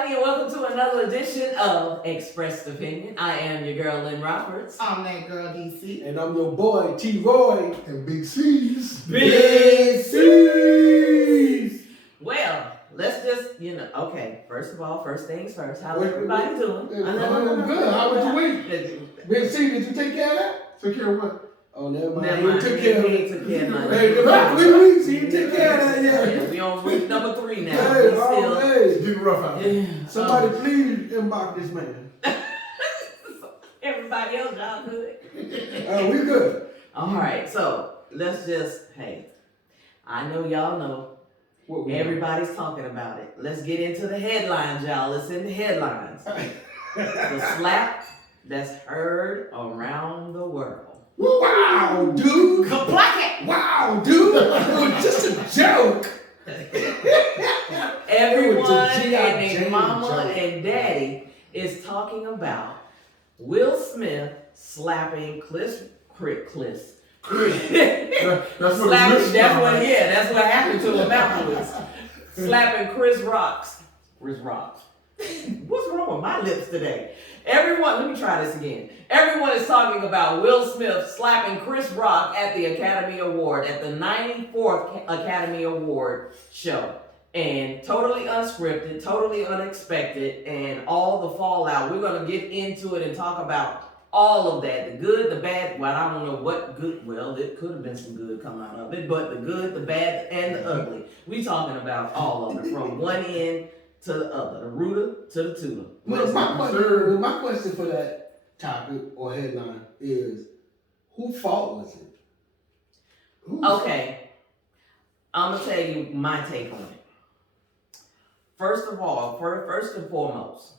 everybody, and welcome to another edition of Expressed Opinion. I am your girl, Lynn Roberts. I'm that girl, DC. And I'm your boy, T-Roy. And Big C's. Big C's! Well, let's just, okay, first of all, first things first. How's everybody doing? I'm good. How was your week? Big C, did you take care of that? Take care of what? Oh, never mind. Never mind. He took care of He it. took care of mine. Hey, about 3 weeks, he take care of that, Yeah, we on week number 3 now. Hey, We still, hey. Getting rough out there. yeah. Somebody please inbox this man. Everybody else, y'all good? We good. All right, so let's just, I know y'all know. What we Everybody's talking about it. Let's get into the headlines, y'all. It's in the headlines. The slap that's heard around the world. Wow, dude. Kaplaka! Wow, dude. It was just a joke. Everyone and G.I. their mama joke. and daddy is talking about Will Smith slapping Chris. That's what Slapping, that's what happened to him afterwards. Slapping Chris Rock's. What's wrong with my lips today? Let me try this again. Everyone is talking about Will Smith slapping Chris Rock at the Academy Award, at the 94th Academy Award show. And totally unscripted, totally unexpected, and all the fallout. We're going to get into it and talk about all of that. The good, the bad, well, I don't know what good, well, it could have been some good come out of it, but the good, the bad, and the ugly. We talking about all of it, from one end to the other, the rooter to the tutor. Well, my question for that topic or headline is, whose fault was it? Okay, I'm going to tell you my take on it. First of all, first and foremost,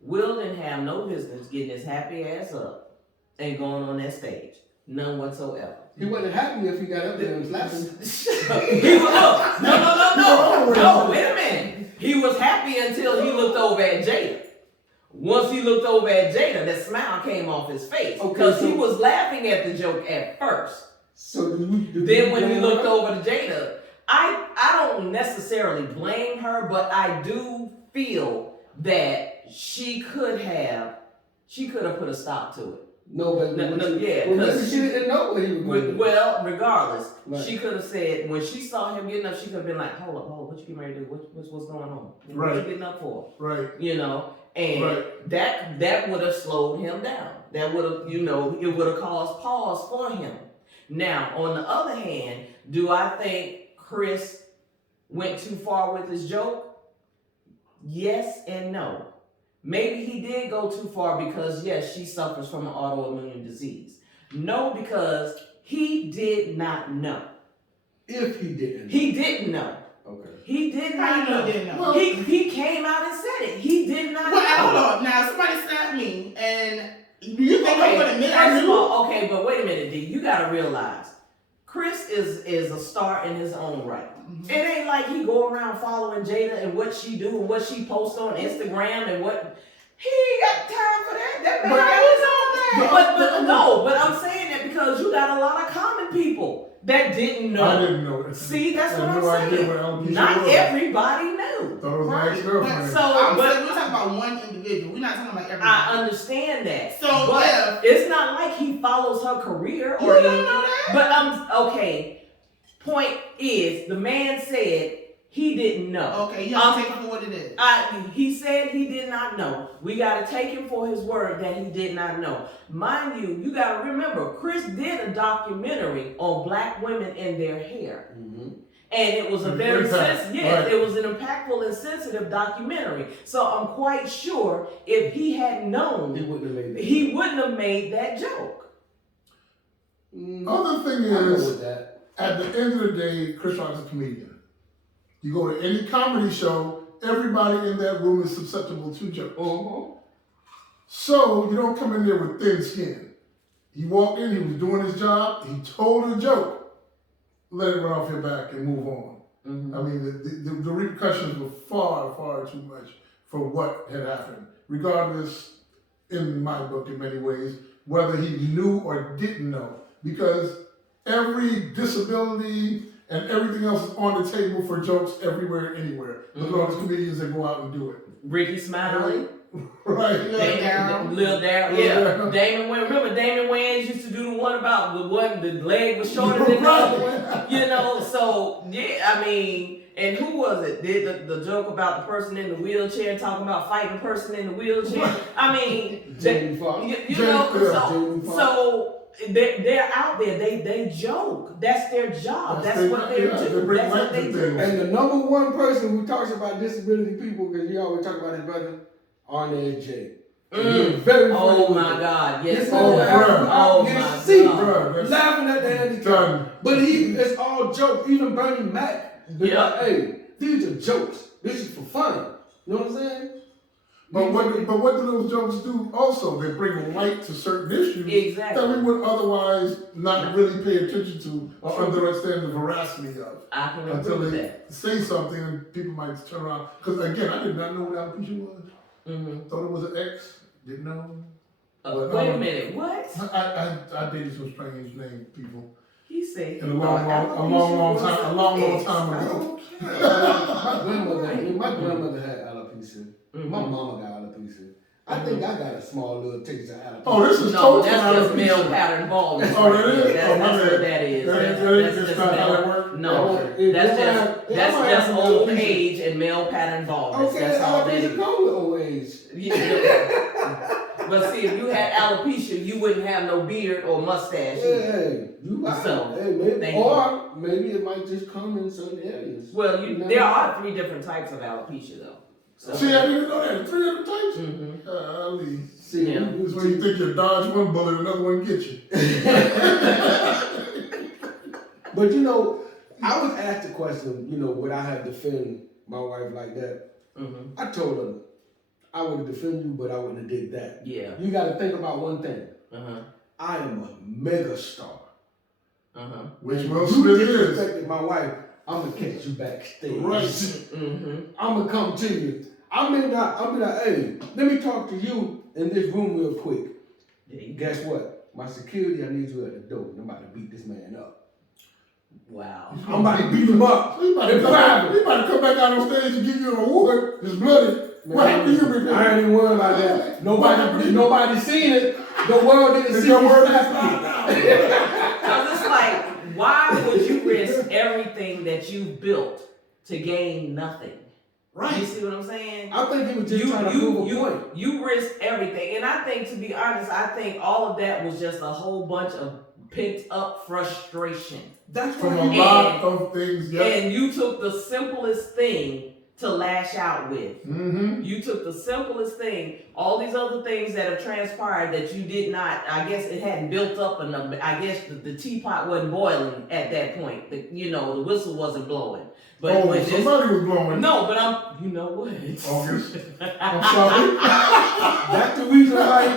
Will didn't have no business getting his happy ass up and going on that stage. None whatsoever. He wasn't happy if he got up there and slapped him. No, wait a minute. He was happy until he looked over at Jada. Once he looked over at Jada, that smile came off his face. Because he was laughing at the joke at first. So then when he looked over to Jada, I don't necessarily blame her, but I do feel that she could have put a stop to it. Because she didn't know what he was going to do. Well, regardless, right. She could have said, when she saw him getting up, she could have been like, hold up, what you getting ready to do? What's going on? Right. What you getting up for? Right. And right. that would have slowed him down. That would have, it would have caused pause for him. Now, on the other hand, do I think Chris went too far with his joke? Yes and no. Maybe he did go too far because, yes, she suffers from an autoimmune disease. No, because he did not know. If he didn't. He didn't know. Okay. He did not know. Didn't know? Well, He came out and said it. He did not know. Hold on. Now, somebody slapped me, and do you think I'm going to admit I First of knew? all, okay, but wait a minute, D. You got to realize, Chris is a star in his own right. Mm-hmm. It ain't like he go around following Jada and what she do and what she posts on Instagram and what... He ain't got time for that. That man but I'm saying that because you got a lot of common people that didn't know. I didn't know that. See, that's what I'm idea saying. what Alopecia Not was. everybody knew. Thought it was my ex-girlfriend. We're talking about one individual. We're not talking about everybody. I understand that. So, but it's not like he follows her career or you anything. don't know that? But okay. Point is, the man said he didn't know. Okay, you have to take it for what it is. He said he did not know. We got to take him for his word that he did not know. Mind you got to remember, Chris did a documentary on black women and their hair. Mm-hmm. And it was a very sensitive, it was an impactful and sensitive documentary. So I'm quite sure if he had known, he wouldn't have made that joke. Other thing is, at the end of the day, Chris Rock is a comedian. You go to any comedy show, everybody in that room is susceptible to jokes. Uh-huh. So you don't come in there with thin skin. He walked in, he was doing his job, he told a joke, let it run off your back and move on. Mm-hmm. I mean, the repercussions were far, far too much for what had happened. Regardless, in my book, in many ways, whether he knew or didn't know. Because every disability, and everything else is on the table for jokes everywhere, anywhere. Look at all the comedians that go out and do it. Ricky Smiley. Right. Lil Darryl. Yeah. Damon Wayans. Remember Damon Wayans used to do the one about the leg was shorter than the other one? You know, so yeah, I mean, and who was it? Did the joke about the person in the wheelchair talking about fighting the person in the wheelchair? I mean, Jamie Foxx. you know, so they're out there. They joke. That's their job. That's what they do. That's what they do. And the number one person who talks about disability people, because you always talk about his brother, Arnett J. Very oh my God! Yes. Oh my God! Laughing at the handicap. But it's all jokes. Even Bernie Mac. Like, hey, these are jokes. This is for fun. You know what I'm saying? But what do those jokes do? Also, they bring light to certain issues that we would otherwise not really pay attention to or understand the veracity of. I can until agree they with that. say something and people might turn around. Because again, I did not know what alopecia was. Thought it was an X. Didn't know. But, wait a minute. What? I dated some strange name people. He said a long time ago. My grandmother had alopecia. My mama got alopecia. I think I got a small little taste of alopecia. Oh, this is no, that's just male pattern baldness. Oh, that is? That's what that is. That's just male. No, that's just old age and male pattern baldness. Okay, that's all that is. Alopecia come with old age. But see, if you had alopecia, you wouldn't have no beard or mustache. Hey, maybe it might just come in certain areas. Well, there are 3 different types of alopecia, though. So. See, I didn't know that. 3 different types? See, this is when you think you dodge one bullet, another one get you. But you know, I was asked the question, you know, would I have defend my wife like that? I told her, I would have defended you, but I wouldn't have did that. Yeah. You got to think about one thing. I am a mega star. Which Will Smith is. You disrespected my wife, I'm going to catch you backstage. Right. I'm going to come to you. I'm be like, hey, let me talk to you in this room real quick. Guess what? My security, I need you at the door. I'm about to beat this man up. Wow. I'm about to beat him up. He about to come back out on stage and give you an award. It's bloody. What happened to you? I ain't even worried about that. Nobody seen it. The world didn't see it. So it's like, why would you risk everything that you built to gain nothing? Right. You see what I'm saying? I think he was just trying to prove a point. You risked everything. And I think, to be honest, I think all of that was just a whole bunch of pent up frustration. That's from a lot of things. Yep. And you took the simplest thing to lash out with. You took the simplest thing. All these other things that have transpired that you did not, I guess it hadn't built up enough. I guess the teapot wasn't boiling at that point. The whistle wasn't blowing. But somebody was blowing. No, but you know what? August. I'm sorry. That's the reason why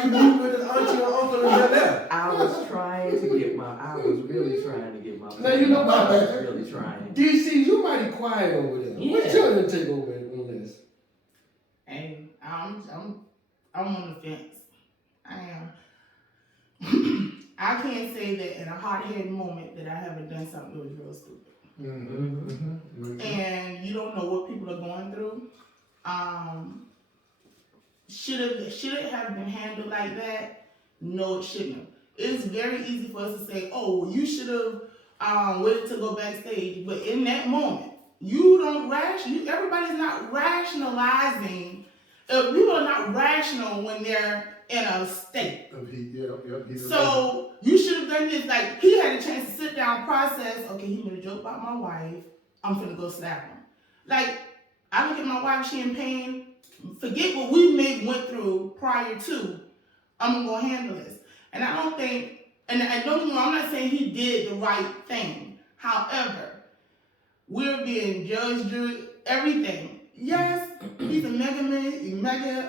he moved with his auntie and uncle and left. I was really trying to get my. Now you know what? I was really trying. DC, you mighty quiet over there. Yeah. What's your take over on this? Hey, I'm on the fence. I am. I can't say that in a hot-headed moment that I haven't done something that was real stupid. And you don't know what people are going through. Should it have been handled like that? No, it shouldn't have. It's very easy for us to say, oh, you should have waited to go backstage. But in that moment, you don't everybody's not rationalizing. People are not rational when they're in a state. So you should have done this. Like, he had a chance to sit down, process. Okay, he made a joke about my wife. I'm finna go slap him. Like, I look at my wife, she in pain. Forget what we went through prior to. I'm gonna handle this. And I don't think, and don't get me wrong, I'm not saying he did the right thing. However, we're being judged, everything. Yes, he's a mega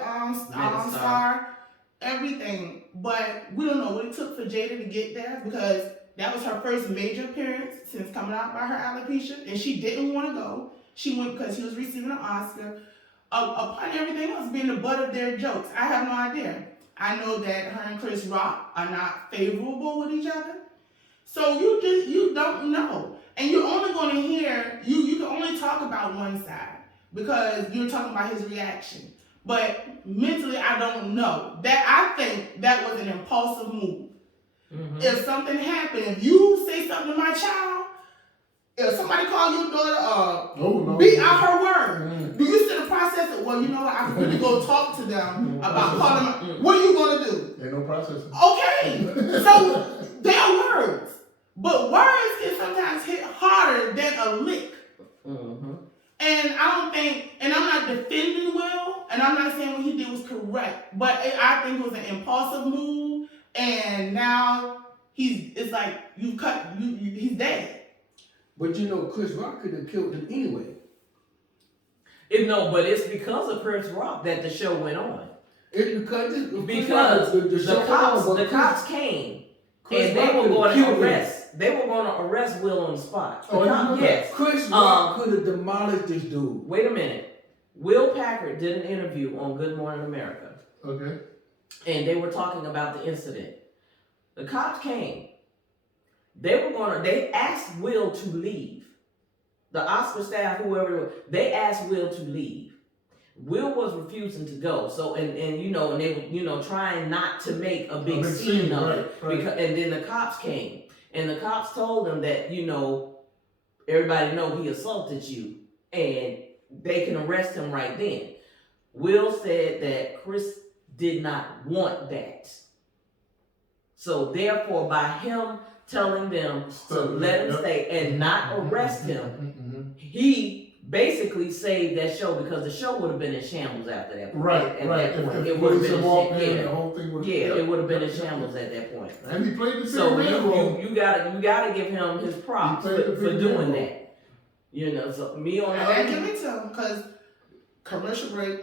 star. Everything, but we don't know what it took for Jada to get there, because that was her first major appearance since coming out by her alopecia, and she didn't want to go. She went because she was receiving an Oscar. Upon everything else being the butt of their jokes, I have no idea. I know that her and Chris Rock are not favorable with each other, So you don't know. And you're only going to hear, you can only talk about one side because you're talking about his reaction. But mentally, I don't know. I think that was an impulsive move. Mm-hmm. If something happened, if you say something to my child, if somebody call your daughter, beat out her word, do you sit and process it? Well, you know what? I can really go talk to them about calling them. What are you going to do? Ain't no processing. Okay. So, they are words. But words can sometimes hit harder than a lick. Mm-hmm. And I don't think, and I'm not defending Will, and I'm not saying what he did was correct, but I think it was an impulsive move, and now it's like he's dead. But you know, Chris Rock could have killed him anyway. But it's because of Chris Rock that the show went on. Because the cops came and they were going to arrest. They were going to arrest Will on the spot. Yes. Chris Rock could have demolished this dude. Wait a minute. Will Packard did an interview on Good Morning America. Okay. And they were talking about the incident. The cops came. They asked Will to leave. The Oscar staff, whoever, they asked Will to leave. Will was refusing to go. So, and they were, trying not to make a big scene of it. Right. And then the cops came. And the cops told him that, everybody know he assaulted you. And they can arrest him right then. Will said that Chris did not want that. So therefore, by him telling them to let him stay and not arrest him, he basically saved that show because the show would have been in shambles after that point. Right. It would have been the whole thing would it would have been in shambles at that point. And he played the so role. you gotta give him his props for doing that. So me on I give it to him because commercial break,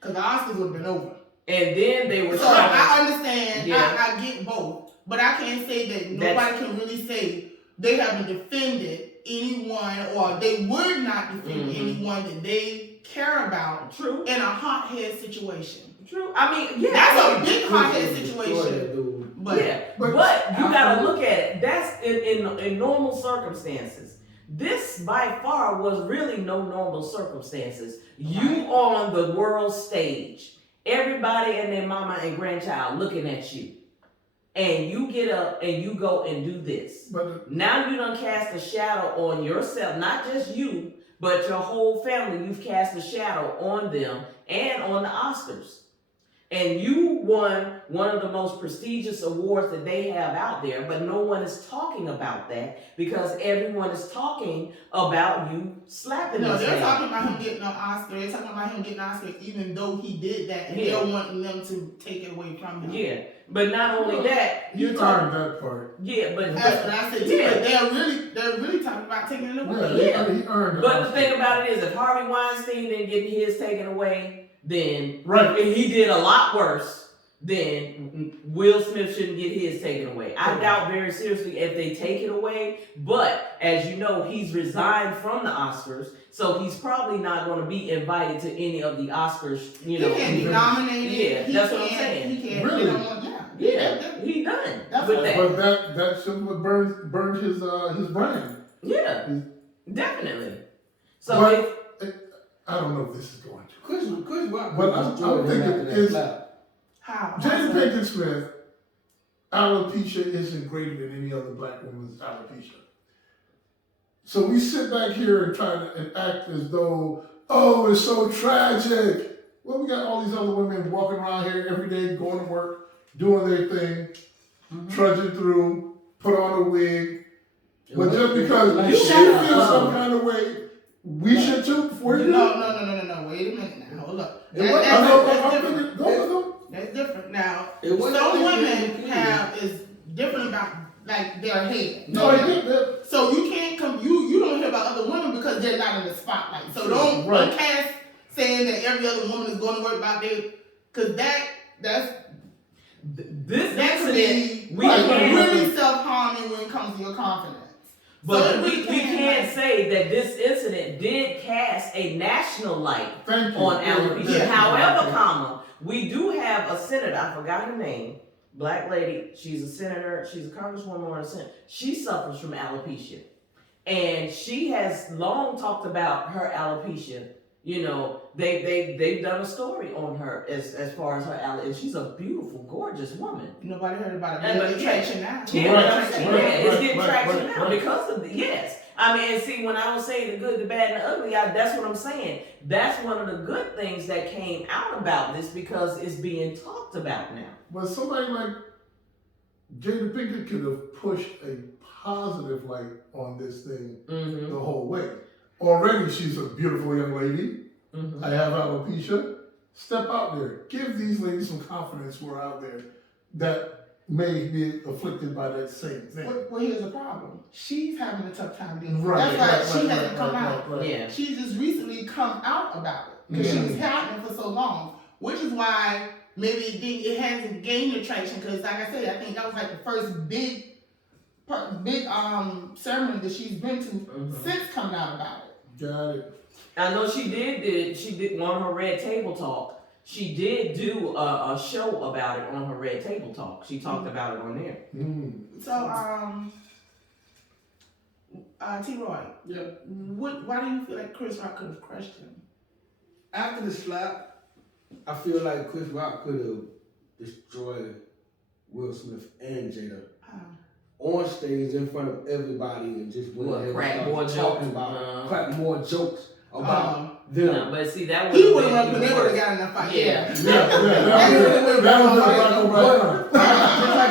because the Oscars would have been over. And then they were. So I understand. Yeah. I get both, but I can't say that nobody can really say they haven't defended anyone or they would not defend anyone that they care about. True. In a hothead situation. True. I mean, yeah, that's a big hothead situation. But you gotta look at it. That's in normal circumstances. This by far was really no normal circumstances. You on the world stage. Everybody and their mama and grandchild looking at you. And you get up and you go and do this. Now you done cast a shadow on yourself, not just you, but your whole family. You've cast a shadow on them and on the Oscars. And you won one of the most prestigious awards that they have out there, but no one is talking about that because everyone is talking about you slapping No, they're talking about him getting an Oscar. They're talking about him getting an Oscar even though he did that, and they're wanting them to take it away from him. Yeah, but not only that, you talking that part. Yeah, but that's what I said. Yeah, they're really talking about taking it away. Yeah, he earned it. But the thing about it is, if Harvey Weinstein didn't get his taken away, then he did a lot worse, then Will Smith shouldn't get his taken away. I doubt very seriously if they take it away, but as you know, he's resigned from the Oscars, so he's probably not going to be invited to any of the Oscars, He can't be nominated. Yeah, that's what I'm saying. He can't. Really? He done. But that simply burned his brand. Yeah, definitely. So I don't know if this is going to. Chris Rock. But I'm thinking is how Jada Pinkett Smith, alopecia isn't greater than any other black woman's alopecia. So we sit back here and try to act as though, oh, it's so tragic. Well, we got all these other women walking around here every day, going to work, doing their thing, trudging through, put on a wig. But just because she feels some kind of way, we should too. Before you No. Wait a minute now. Hold up. That's different. Now, some women is different about like their hair. So you can't come. You don't hear about other women because they're not in the spotlight. So don't cast saying that every other woman is going to worry about their, because that's really self-harming when it comes to your confidence. But we can't say that this incident did cast a national light on alopecia. However, we do have a senator, I forgot her name, black lady. She's a senator. She's a congresswoman or a senator. She suffers from alopecia. And she has long talked about her alopecia. You know, they've done a story on her as far as her alopecia. And she's a beautiful, gorgeous woman. Nobody heard about it. But it's traction now. Yeah, it's getting traction now because of yes. I mean, and see, when I was saying the good, the bad, and the ugly, that's what I'm saying. That's one of the good things that came out about this because it's being talked about now. But somebody like Jada Pinkett could have pushed a positive light on this thing the whole way. Already, she's a beautiful young lady. I have alopecia. Step out there. Give these ladies some confidence who are out there that may be afflicted by that same thing. Well, here's the problem. She's having a tough time dealing with it. That's why she hasn't come out. Yeah. She's just recently come out about it because she was happening for so long, which is why maybe it hasn't gained attraction. Because, like I said, I think that was like the first big ceremony that she's been to since coming out about it. Got it. I know she did on her Red Table Talk. She did do a show about it on her Red Table Talk. She talked about it on there. So, T-Roy. Yeah. Why do you feel like Chris Rock could have crushed him? After the slap, I feel like Chris Rock could have destroyed Will Smith and Jada on stage in front of everybody and just went ahead and started crack more jokes about them. No, but see, that was he would have got in a fight. Yeah. Just like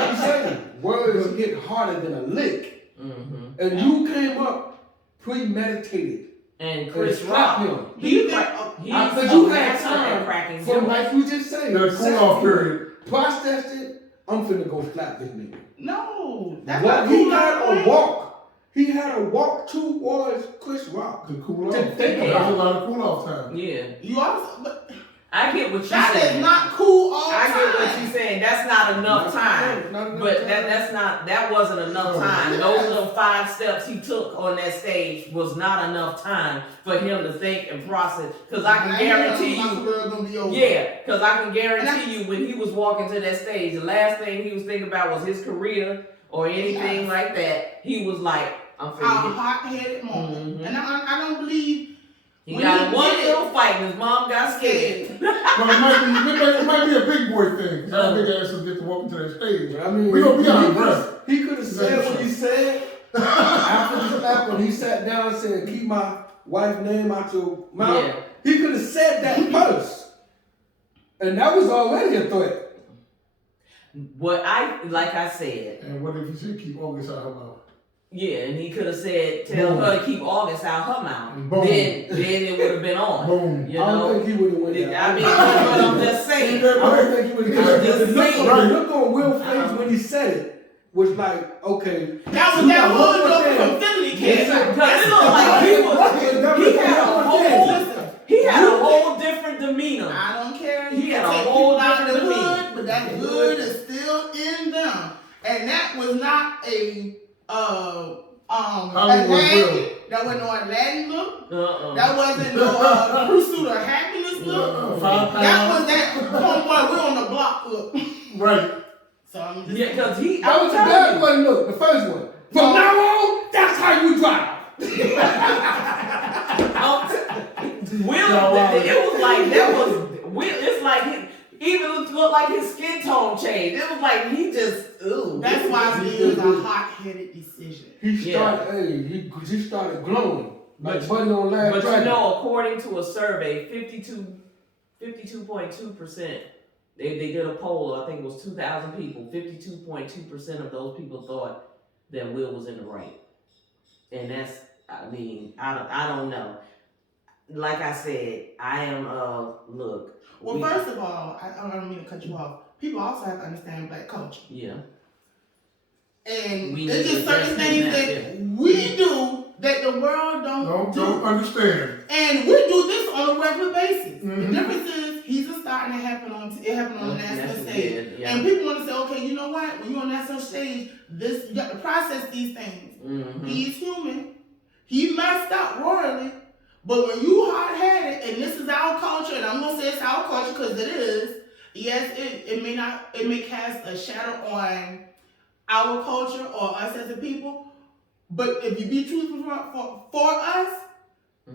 you said, words get harder than a lick. And you came up premeditated. And Chris Rock, you had time from, like you just said, that cool off period. Processed it. I'm finna go slap this nigga. No, that's not he had a walk. He had a walk towards Chris Rock to cool off. That's a lot of cool off time. Yeah. You also, but I get what you're that saying. That is not cool all I time. get what you're saying. That's not enough time. But that wasn't enough time. Those little 5 steps he took on that stage was not enough time for him to think and process. Because I can guarantee you. Yeah, because I can guarantee you when he was walking to that stage, the last thing he was thinking about was his career or anything like that. He was like, I'm a finna hot-headed moment. And I don't believe he got one little fight and his mom got scared. But it might be a big boy thing. Big asses get to walk into that stage. I mean, we don't be out of breath. He could have said what he said after the slap when he sat down and said, "Keep my wife's name out your mouth." Yeah. He could have said that first, and that was already a threat. Like I said. And what if he said, "Keep August out of her mouth"? Yeah, and he could have said, "Tell her to keep August out her mouth." Boom. Then it would have been on. Boom. You know? I don't think he would have went that. I mean, but I'm just saying. I don't think he would have. The look on Will's face when he said it was like, okay. That was that hood from Philly kid. Because it looked like he had a whole different demeanor. I don't care. He had a whole different demeanor. But that hood is still in them, and that was not a Aladdin. That wasn't no Aladdin look. That wasn't no Pursuit of Happiness look. That was that homeboy, we're on the block look. Right. So I'm just because that was the bad boy look, the first one. From now on, that's how you drive. It was like that was Will. It's like even looked like his skin tone changed. It was like he just. Ooh. That's why it was a hot-headed decision. He started. He started glowing like Buddy on Last But Dragon. you know, according to a survey, 52.2%. They did a poll. I think it was 2,000 people. 52.2% of those people thought that Will was in the right. And that's. I mean, I don't know. Like I said, I am look. Well, first of all, I don't mean to cut you off. People also have to understand Black culture. Yeah. And there's just certain things that we do that the world don't understand. And we do this on a regular basis. The difference is he's a star and it happened on the national stage. Yeah. And people want to say, okay, you know what? When you're on national stage, you got to process these things. He's human. He messed up royally. But when you hard-headed, and this is our culture, and I'm going to say it's our culture because it is, yes, it may cast a shadow on our culture or us as a people, but if you be truthful for us,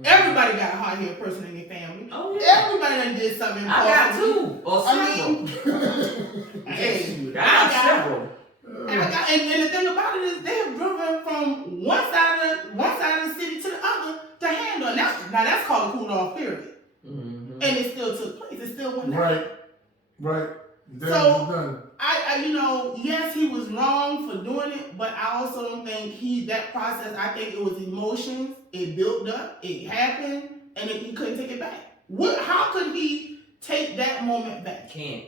everybody got a hard-headed person in their family. Oh, yeah. Everybody done did something I got two or several. Hey, I got several. And the thing about it is they have driven from one side of the city to the other to handle. Now that's called a cool off period. And it still took place. It still went down. Right. So yes, he was wrong for doing it, but I also don't think that process. I think it was emotions. It built up. It happened, and he couldn't take it back. How could he take that moment back? Can't.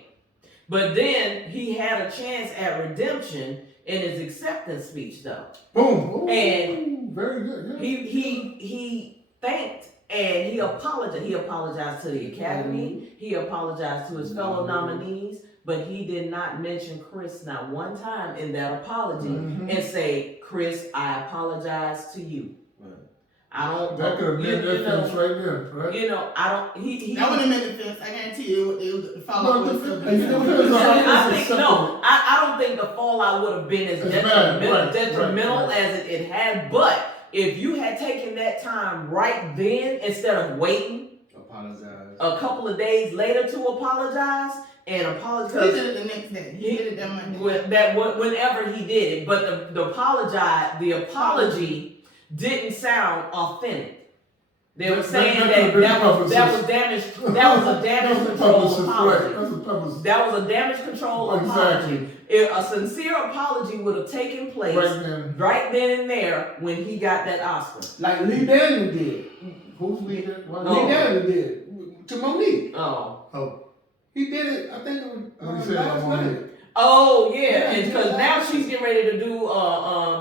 But then he had a chance at redemption in his acceptance speech, though. Boom. Ooh, and very good. Yeah. He thanked and he apologized. He apologized to the Academy. He apologized to his fellow nominees. But he did not mention Chris not one time in that apology and say, "Chris, I apologize to you." I don't. That could have been that fence right there, right? You know, I don't. He that would have made the fence. I guarantee you, it would follow up with I don't think the fallout would have been as detrimental as it had. But if you had taken that time right then instead of waiting, a couple of days later to apologize. And apologize. He did it the next day. He did it that Monday. Whenever he did it, but the apology didn't sound authentic. They were saying that was damage. That was a damage control apology. That was a damage control apology. If a sincere apology would have taken place right then and there when he got that Oscar, like Lee Daniel did. Who's Lee Daniel? Lee Daniel did to Monique. Oh. He did it, I think it was last night. Oh yeah, because now she's getting ready to do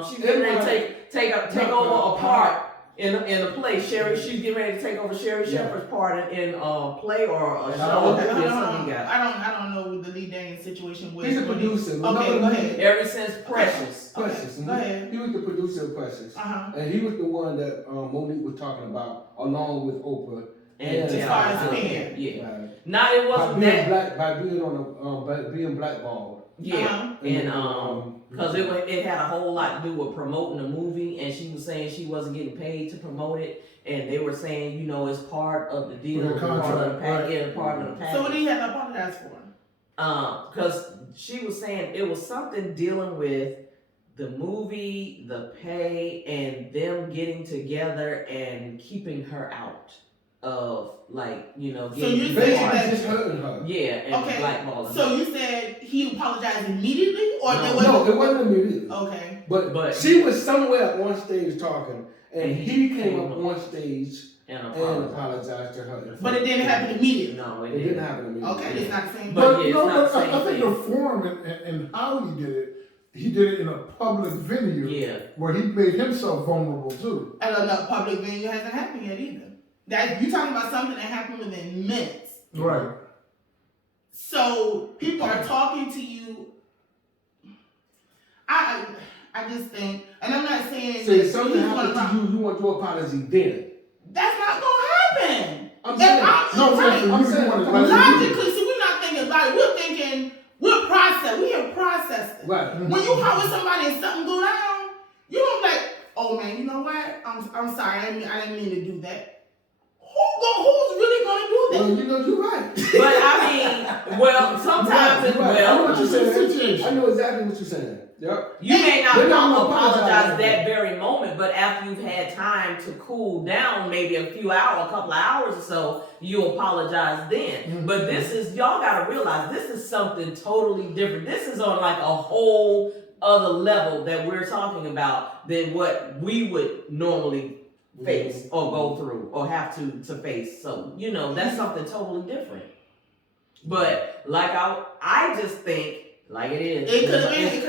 she's getting ready to take over a part in a play. She's getting ready to take over Sherry Shepherd's part in a play or a show. I don't know the Lee Daniels situation was. He's a producer. Okay, go ahead. Ever since Precious. Go ahead. He was the producer of Precious. And he was the one that Monique was talking about along with Oprah. And as far as hair. Yeah. Right. Now it wasn't by being on being blackballed. Yeah. And because it had a whole lot to do with promoting the movie, and she was saying she wasn't getting paid to promote it, and they were saying, it's part of the deal, part of the package. So what did he have to apologize for? Because she was saying it was something dealing with the movie, the pay, and them getting together and keeping her out of getting so you said just hurting her. Yeah, and blackballing. So you said he apologized immediately, or no, it wasn't immediately. Okay, but she was somewhere on stage talking, and he came up on stage and apologized to her. But it didn't happen immediately. No, it didn't happen immediately. Okay, it's not the same. But I think the form and how he did it in a public venue where he made himself vulnerable too. And a public venue hasn't happened yet either. That you're talking about something that happened within minutes. Right. So people are talking to you. I just think, and I'm not saying so if something happened to you, you want to apology then. That's not gonna happen. I'm saying logically, see, we're not thinking about it. We're thinking, we have processed it. Right. When you hug with somebody and something go down, you don't like, oh man, you know what? I'm sorry, I didn't mean to do that. Who's really going to do that? Well, you're right. But I mean, sometimes I know what you're saying. I know exactly what you're saying. Yep. You may not apologize that very moment, but after you've had time to cool down, maybe a couple of hours or so, you apologize then. Mm-hmm. But y'all got to realize, this is something totally different. This is on like a whole other level that we're talking about than what we would normally face or go through or have to face. So, that's something totally different. But like I just think like it is. It could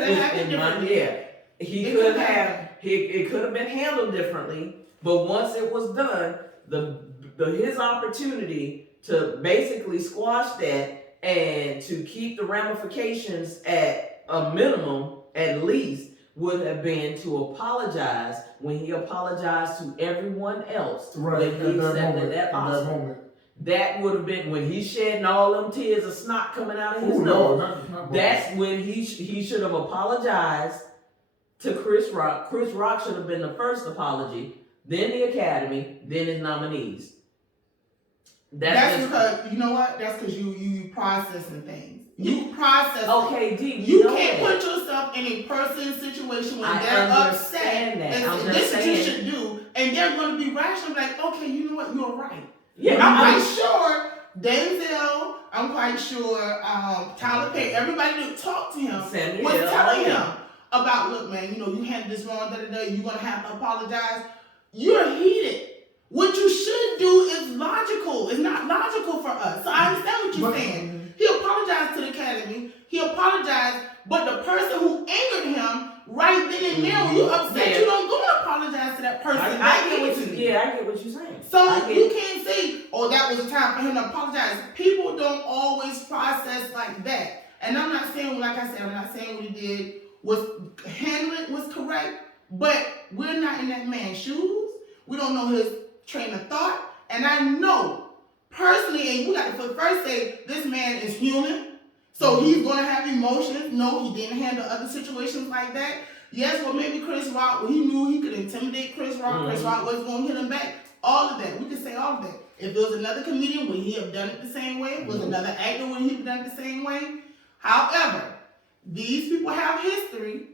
have happened differently. Yeah. It could have been handled differently, but once it was done, his opportunity to basically squash that and to keep the ramifications at a minimum at least would have been to apologize when he apologized to everyone else when he accepted that Oscar. that would have been when he's shedding all them tears of snot coming out of his Ooh, nose. not That's when he should have apologized to Chris Rock. Chris Rock should have been the first apology, then the Academy, then his nominees. That's because, you know what? That's because you processing things. You process. Okay, D. You can't put yourself in a person's situation when they're upset. And this is what you should do. And they're going to be rational, like, okay, you know what? You're right. Yeah, I'm quite sure Denzel, I'm quite sure Tyler Perry, everybody that talked to him was telling him about, look, man, you know, you handled this wrong, you're going to have to apologize. You're heated. What you should do is logical. It's not logical for us. So I understand what you're saying. He apologized to the Academy. He apologized, but the person who angered him right then and there, when you upset, you don't go and apologize to that person. I get what you're saying. So you can't say, oh, that was a time for him to apologize. People don't always process like that. And I'm not saying, like I said, I'm not saying what he did was handling was correct, but we're not in that man's shoes. We don't know his train of thought. And I know personally, and we got to first say, this man is human. So he's going to have emotions. No, he didn't handle other situations like that. Yes, well, maybe Chris Rock, he knew he could intimidate Chris Rock. Chris Rock wasn't going to hit him back. All of that. We could say all of that. If there was another comedian, would he have done it the same way? Was another actor, would he have done it the same way? However, these people have history.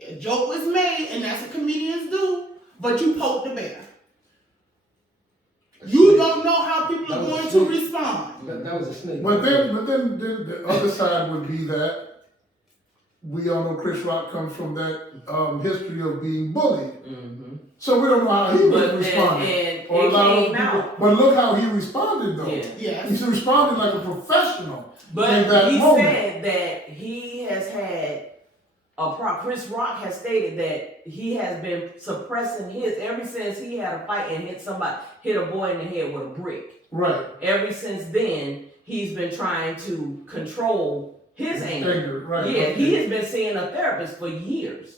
A joke was made, and that's what comedians do, but you poke the bear. You don't know how people are going to respond. That was a snake. But then the other side would be that we all know Chris Rock comes from that history of being bullied. Mm-hmm. So we don't know how he was responding. But look how he responded, though. Yeah. He responded like a professional. But he said that he has had Chris Rock has stated that he has been suppressing his ever since he had a fight and hit a boy in the head with a brick. Right. Ever since then, he's been trying to control his anger. Right. Yeah, he has been seeing a therapist for years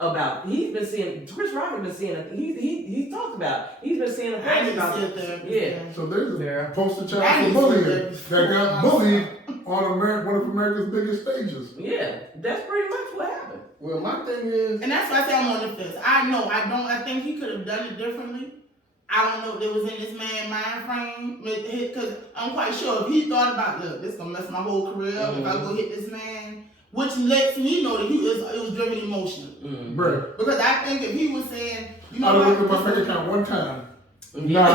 about. Chris Rock has been seeing he talked about it. He's been seeing a therapist about. Yeah. So there's a poster child for bullying that got bullied on one of America's biggest stages. Yeah, that's pretty much what happened. Well, my thing is, and that's why I say I'm on the fence. I think he could have done it differently. I don't know what was in this man's mind frame, because I'm quite sure if he thought about, look, this is gonna mess my whole career up if I go hit this man, which lets me know that it was driven emotionally. Right. Because I think if he was saying, you know, I looked at my bank account one time. Nah,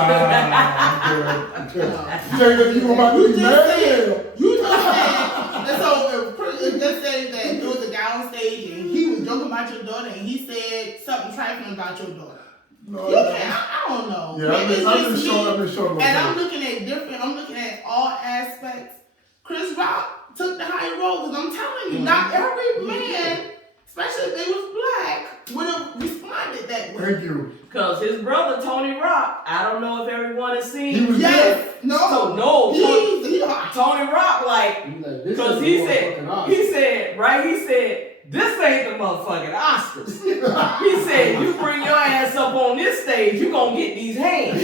I'm good. You tell you you about to be mad. You just said, and so if just say that it was a guy on stage and he was joking about your daughter and he said something trifling about your daughter. No, you can't. I don't know. Yeah, I've been showing. And I'm looking at all aspects. Chris Rock took the high road because I'm telling you, not every man, especially if they was black, would have responded that way. Thank you. Because his brother Tony Rock, I don't know if everyone has seen. He was yes, there. no, so no. Tony Rock, like, because he said, this ain't the motherfucking Oscars. He said, you bring your ass up on this stage, you gonna get these hands.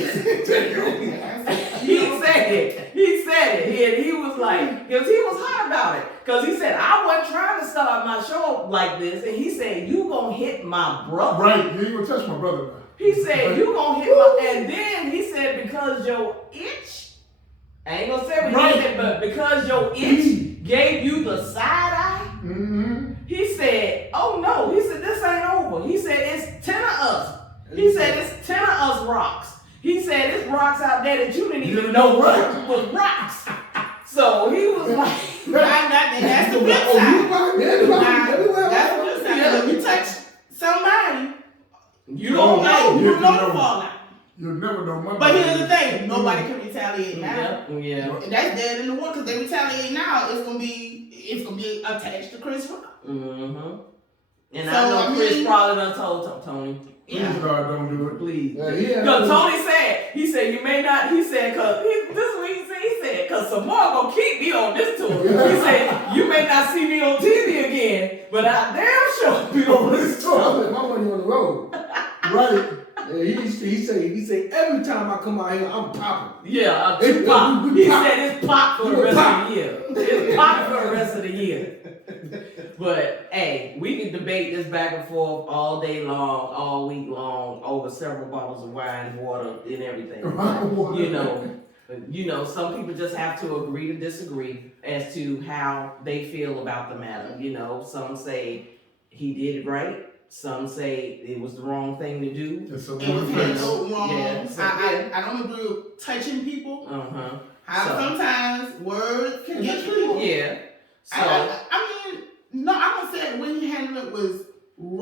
He said it, and he was like, because he was hot about it. Because he said, I wasn't trying to start my show like this, and he said, you gonna hit my brother. Right, you ain't gonna touch my brother now. He said, you gonna hit my, and then he said, because your itch, I ain't gonna say what he said, but because your itch gave you the side eye, he said, oh no, he said, this ain't over. He said, it's 10 of us. He said, it's 10 of us rocks. He said, it's rocks out there that you didn't even know was rocks. So he was like, that's the flip side. That's the flip side. If you touch somebody, you don't know. You don't know the fallout. You'll never know my But here's the thing, nobody can retaliate now. Yeah. And that's dead in the water, because they retaliate now, it's gonna be attached to Chris Rock. And so, I know Chris probably done told Tony. Please, God, don't do it. Please. Because Tony said, he said, you may not, he said, because this is what he said, because Samoa gonna keep me on this tour. He said, you may not see me on TV again, but I damn sure be on this tour. I put my money on the road. Right. Yeah, he say every time I come out here, I'm popping. Yeah, pop. He said it's pop for the rest of the year. It's pop for the rest of the year. But hey, we can debate this back and forth all day long, all week long, over several bottles of wine, water, and everything. You know, some people just have to agree to disagree as to how they feel about the matter. You know, some say he did it right. Some say it was the wrong thing to do. It was handled wrong. Yeah, I don't agree with touching people. How sometimes words can get people. Yeah. So I mean, no, I don't say the way he handled it was.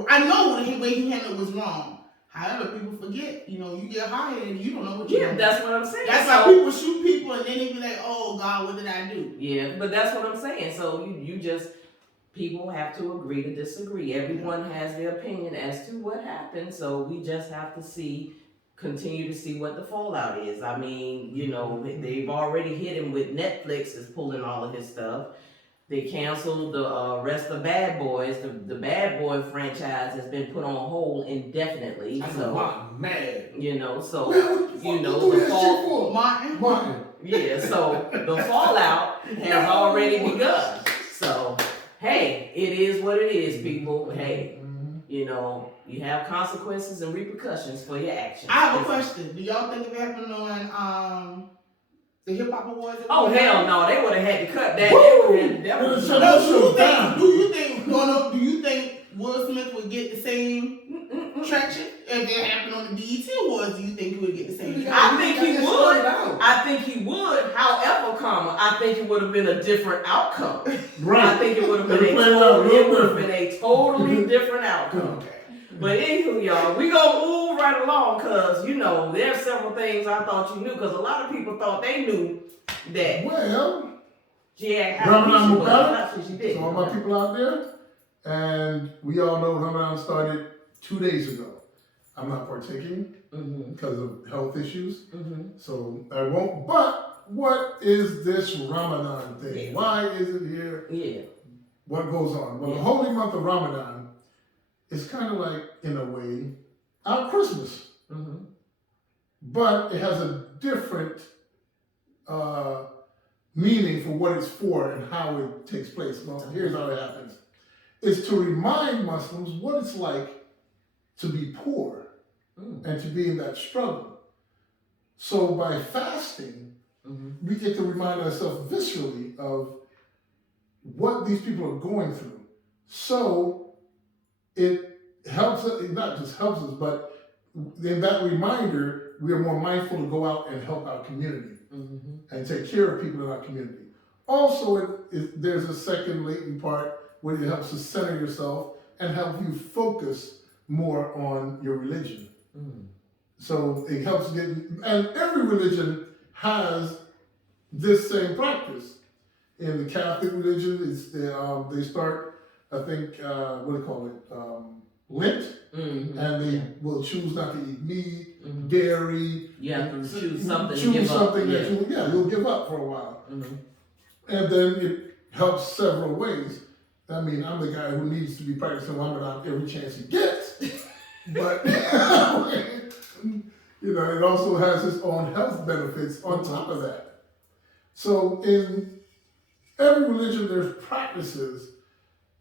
I know the way he handled it was wrong. However, people forget. You know, you get hired and you don't know what you're doing. That's what I'm saying. That's why people shoot people and then they be like, "Oh God, what did I do?" Yeah, but that's what I'm saying. So you just. People have to agree to disagree. Everyone has their opinion as to what happened, so we just have to continue to see what the fallout is. I mean, you know, they've already hit him with Netflix is pulling all of his stuff. They canceled the rest of Bad Boys. The Bad Boy franchise has been put on hold indefinitely. I'm mad. You know, so you know the fall. Martin. Yeah, so the fallout has already begun. So. Hey, it is what it is, people. Hey, you know, you have consequences and repercussions for your actions. I have a question. Do y'all think it happened on the Hip Hop Awards? Oh hell no, they would have had to cut that. Do you think Will Smith would get the same traction if it happened on the BET Awards? Do you think he would get the same traction? I think he would. I think he would. However, I think it would have been a different outcome. Right. I think it would have been a totally different outcome. But anywho, y'all, we gonna move right along because, you know, there's several things I thought you knew because a lot of people thought they knew that. Well, yeah, Ramadan Mubarak, so all my people out there, and we all know Ramadan started 2 days ago. I'm not partaking because of health issues, so I won't. But what is this Ramadan thing? Why is it here? Yeah. What goes on? Well, the holy month of Ramadan is kind of like, in a way, our Christmas. But it has a different meaning for what it's for and how it takes place. Well, here's how it happens. It's to remind Muslims what it's like to be poor and to be in that struggle. So by fasting, we get to remind ourselves viscerally of what these people are going through. So it helps us, it not just helps us, but in that reminder, we are more mindful to go out and help our community and take care of people in our community. Also, there's a second latent part where it helps to center yourself and help you focus more on your religion. So it helps get, and every religion has this same practice. In the Catholic religion, they start, I think, what do they call it? Lent, and they will choose not to eat meat, dairy. You have to choose something. You'll give up for a while, and then it helps several ways. I mean, I'm the guy who needs to be practicing Ramadan every chance he gets, but you know, it also has its own health benefits on top of that. So in every religion, there's practices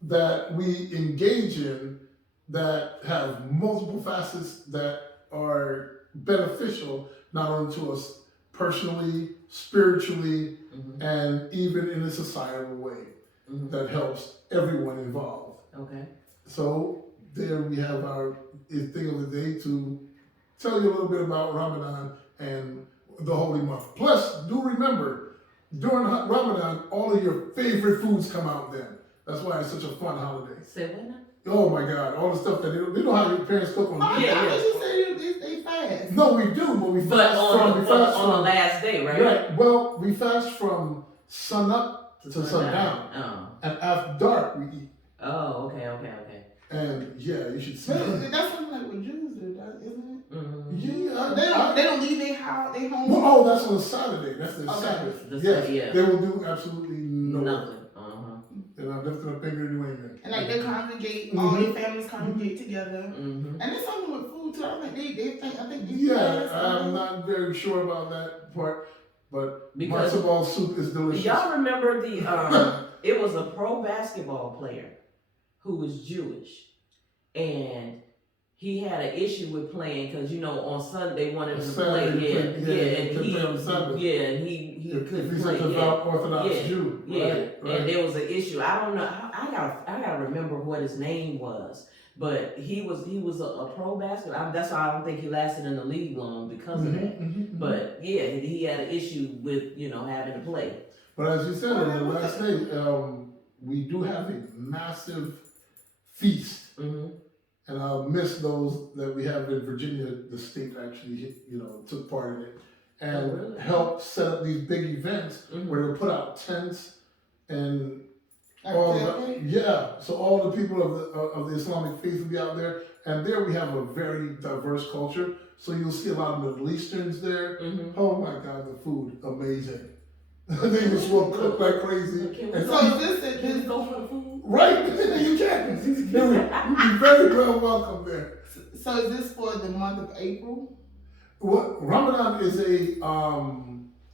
that we engage in that have multiple facets that are beneficial, not only to us personally, spiritually, and even in a societal way that helps everyone involved. Okay. So there we have our thing of the day to tell you a little bit about Ramadan and the holy month. Plus, do remember, during Ramadan, all of your favorite foods come out then. That's why it's such a fun holiday. Say what now? Oh my God, all the stuff that you know how your parents cook on. I just say they fast. No, we do, but we fast on the last day, right? Right. Well, we fast from sun up to sundown. Oh. And after dark, we eat. Oh, okay. And yeah, you should see. That's something like what Jews do, isn't it? Yeah, they don't leave their house, their home. Well, that's on a Saturday. That's their Sabbath. Yes, they will do absolutely nothing. They're not lifting a finger to do anything. And like they congregate, all their families congregate together. And it's something with food too. I think they Yeah, I'm not very sure about that part, but matzo ball soup is delicious. Y'all remember it was a pro basketball player who was Jewish, and he had an issue with playing because on Sunday they wanted him to play. And he couldn't play. Orthodox Jew. Right. And there was an issue. I don't know. I gotta remember what his name was. But he was a pro basketball. That's why I don't think he lasted in the league long because of that. But yeah, he had an issue with having to play. But as you said on the last day, we do have a massive feast. And I'll miss those that we have in Virginia. The state actually, took part in it and helped set up these big events where they'll put out tents and so all the people of the Islamic faith will be out there. And there we have a very diverse culture. So you'll see a lot of Middle Easterns there. Oh my God, the food, amazing. They just will cook like crazy. Can we go for the food? Right, you can. You'd be very well welcome there. So is this for the month of April? Well, Ramadan is a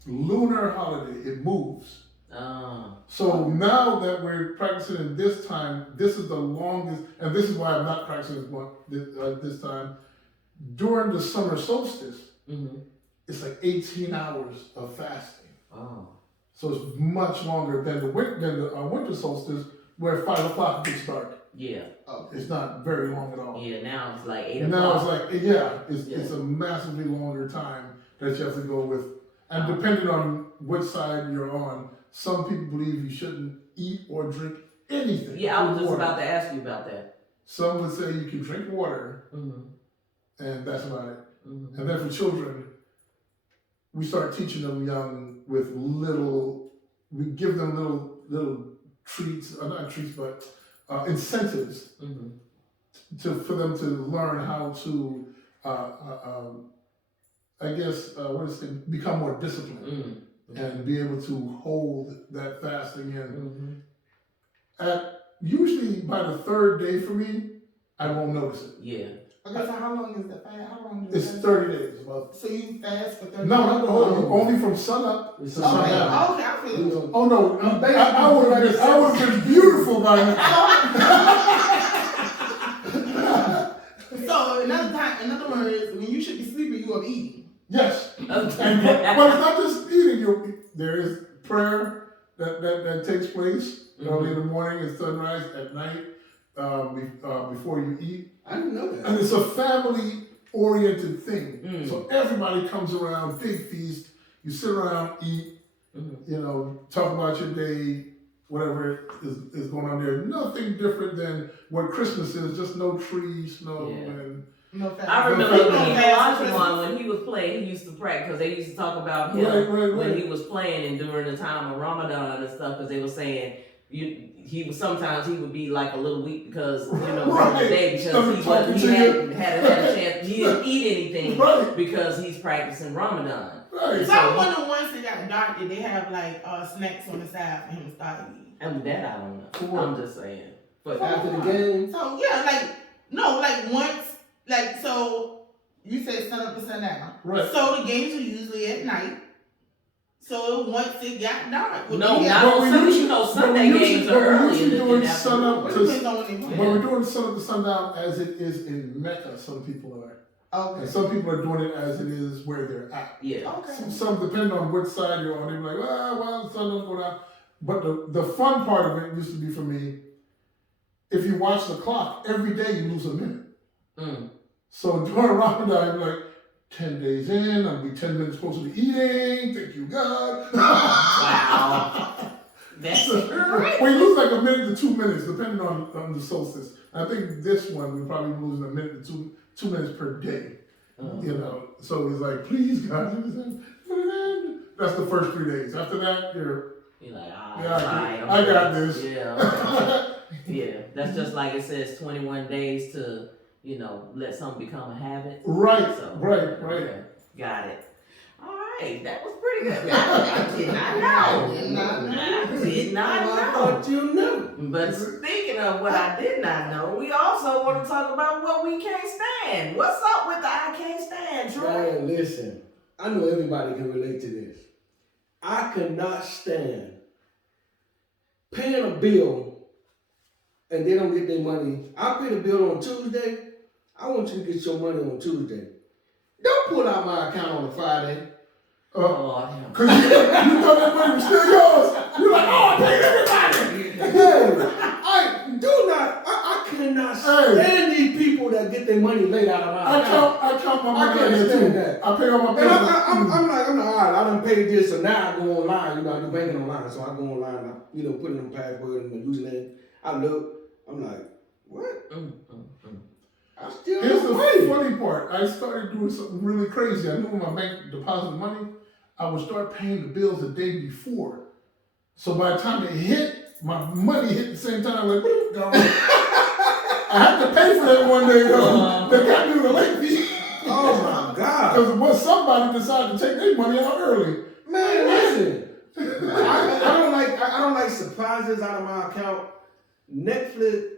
lunar holiday. It moves. So now that we're practicing in this time, this is the longest, and this is why I'm not practicing this time. During the summer solstice, it's like 18 hours of fasting. So it's much longer than the winter solstice, where 5 o'clock gets dark. Yeah. It's not very long at all. Yeah, now it's like 8 o'clock. Now it's like, it's a massively longer time that you have to go with. And depending on which side you're on, some people believe you shouldn't eat or drink anything. Yeah, I was just about to ask you about that. Some would say you can drink water, and that's about it. And then for children, we start teaching them young with we give them little treats, not treats, but incentives for them to learn how to, become more disciplined and be able to hold that fasting in. Usually by the third day for me, I won't notice it. Yeah. Okay, so how long is the fast? How long It's 30 days. So you fast for 30 days? No, not the whole. Only from sunup to sundown. Okay, I feel you. Oh no, I would have been beautiful by now. So in other words, when you should be sleeping, you are eating. Yes, but it's not just eating. There is prayer that takes place early in the morning and sunrise at night before you eat. I didn't know that. And it's a family-oriented thing. So everybody comes around, big feast. You sit around, eat, talk about your day, whatever is going on there. Nothing different than what Christmas is, just no trees, and no family. I remember when he was playing, he used to practice because they used to talk about him when he was playing and during the time of Ramadan and stuff because they were saying sometimes he would be like a little weak because during the day because he hadn't had a chance, he didn't eat anything because he's practicing Ramadan. Right. So I wonder once it got dark, did they have like snacks on the side for him to start eating? And that I don't know. I'm just saying. But after the game. So so you said sun up to sundown. Right. So the games are usually at night. So once it got dark, Sunday games are early in the doing sun up to we're doing sun up to sundown as it is in Mecca. Some people are. Okay. And some people are doing it as it is where they're at. Yeah. Okay. Some depending on which side you're on, they're like, the sun don't go down. But the fun part of it used to be for me, if you watch the clock, every day you lose a minute. So during Ramadan, you're like, 10 days in, I'll be 10 minutes closer to eating. Thank you, God. Wow. That's great. We lose like a minute to 2 minutes, depending on the solstice. I think this one, we're probably losing a minute to 2 minutes per day. So he's like, please, God, put it in. That's the first 3 days. After that, you're like, I got this. Yeah. Okay. Yeah. That's just like it says 21 days to, let something become a habit. Right. So, Right. Okay. Got it. All right. That was pretty good. I did not know. did not know. I thought you knew. But speaking of what I did not know, we also want to talk about what we can't stand. What's up with the I can't stand, Troy? Man, listen. I know everybody can relate to this. I cannot stand paying a bill and they don't get their money. I pay the bill on Tuesday. I want you to get your money on Tuesday. Don't pull out my account on a Friday. Because you thought that money was still yours. You're like, oh, I paid everybody. I cannot stand these people that get their money late out of my account. I count my money. I can't stand that. I pay all my bills. I'm like, all right, I done paid this, so now I go online. I do banking online, so I go online, I, put in my password and my username. I look, I'm like, what? I still Here's don't the pay. funny part. I started doing something really crazy. I knew when my bank deposited money, I would start paying the bills the day before. So by the time it hit, my money hit the same time. I'm like, boop, gone. I had to pay for that one day though. They got me with a late fee. Oh my God. Because somebody decided to take their money out early. Man, listen. I don't like surprises out of my account. Netflix,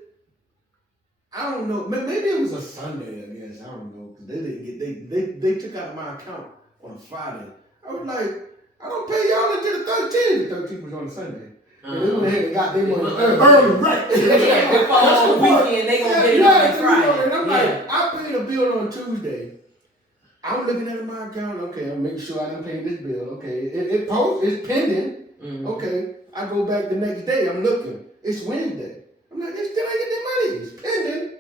I don't know. Maybe it was a Sunday, I guess. I don't know. Because they didn't get they took out my account on a Friday. I was like, I don't pay y'all until the 13th. The 13th was on a Sunday. And they went ahead and got their money early, right? Yeah, before the weekend, they gonna get it on Friday. And I'm like, I paid a bill on Tuesday. I'm looking at my account. Okay, I'll make sure I didn't pay this bill. Okay, it's pending. Mm-hmm. Okay, I go back the next day. I'm looking. It's Wednesday. I'm like, they still ain't get their money. It's pending.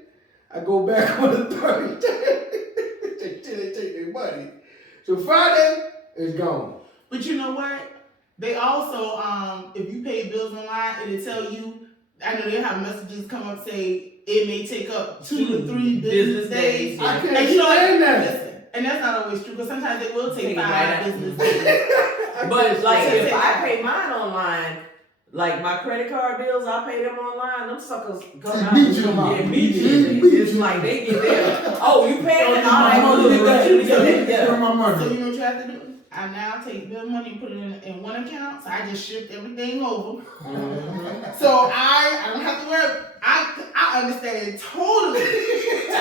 I go back on the Thursday. They still ain't take their money. So Friday, it's gone. But you know what? They also, if you pay bills online, it'll tell you, I know they have messages come up say it may take up 2 to 3 business days. I can't and you know stand that. Listen, and that's not always true, because sometimes they will take 5 business days. But like if I pay mine online, like my credit card bills, I pay them online. Them suckers come out immediately. It's like they get there. Oh, you paying it? All right, we'll get that. You get that. So you know what you have to do? I now take bill money and put it in one account. So I just shift everything over. Mm-hmm. So I don't have to worry. I understand totally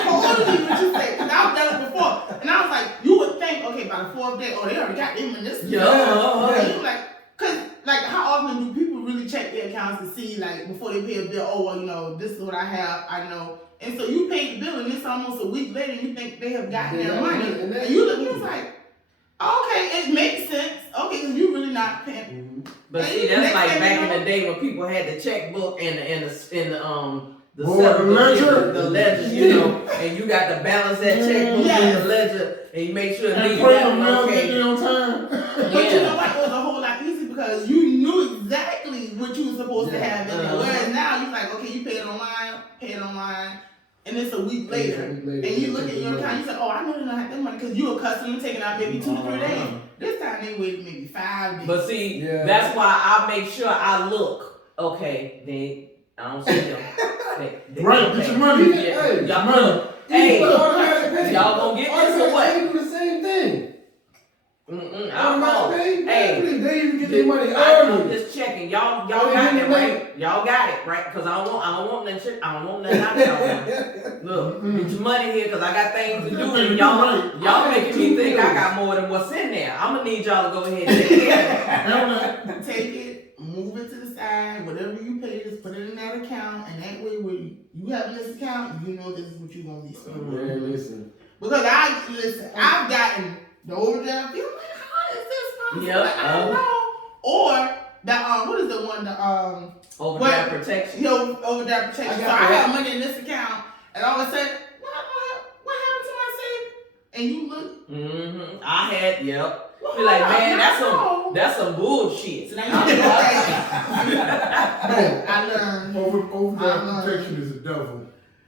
what you say. Because I've done it before. And I was like, you would think, okay, by the 4th day, oh, they already got them in this. Yeah. You like, because like how often do people really check their accounts to see like before they pay a bill, oh well, this is what I have, I know. And so you pay the bill and it's almost a week later and you think they have gotten their money. And you look and it's like, okay, it makes sense. Okay, because you're really not paying. Mm-hmm. But see, that's like back in the day when people had the checkbook and the ledger, and you got to balance that checkbook in the ledger and you make sure and pray the mail get there on time. But you know what? It was a whole lot easier because you knew exactly what you were supposed to have in there. Whereas now you're like, okay, you pay it online, and it's a week later. And you look at your account, you say, oh, I know they don't have that money because you're accustomed to taking out maybe 2 to 3 days. This time they waited maybe 5 days. But see, that's why I make sure I look. Okay, I don't see them. Right, get your money. Y'all gonna get this or what? They do the same thing. I don't know. Hey, they even get their money I'm early. just checking. Y'all got it right. Y'all got it right. Cause I don't want that shit. I don't want that out. Look, get your money here. Cause I got things to do. And y'all making me think I got more than what's in there. I'm gonna need y'all to go ahead and take care of it. Take it, move it to the side. Whatever you pay, just put it in that account, and that way, when you have this account, you know this is what you're gonna be spending. Man, listen. Because I've gotten the overdraft. You're like, how is this possible? Yep. Like, I don't know. Or the what is the one overdraft protection. Overdraft protection. So I have money in this account, and all of a sudden, what happened to my savings? And you look. Mm-hmm. I had. Yep. Be like, man, that's some bullshit. So I learned. Overdraft protection is a devil.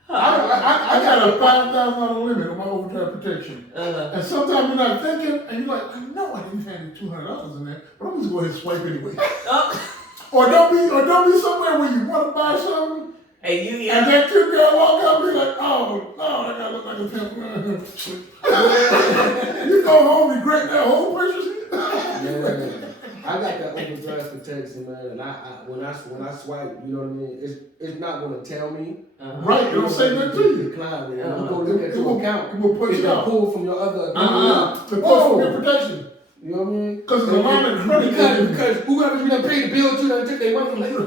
I got a $5,000 limit on my overdraft protection. And sometimes you're not thinking, and you're like, I know I didn't have $200 in there, but I'm just going to go ahead and swipe anyway. Or don't be somewhere where you want to buy something. And that cute girl walk up and be like, oh, I gotta look like a pimp. You go home regretting that whole purchase. I got that overdraft protection, man, and I when I swipe, you know what I mean. It's not gonna tell me. Right, it don't say nothing to you. Decline it. You go look at your account. It will push you out. Pull from your other account. The push from your protection. You know what I mean? Because it's a line of credit. Because whoever you done paid the bill to, done took their money from later. You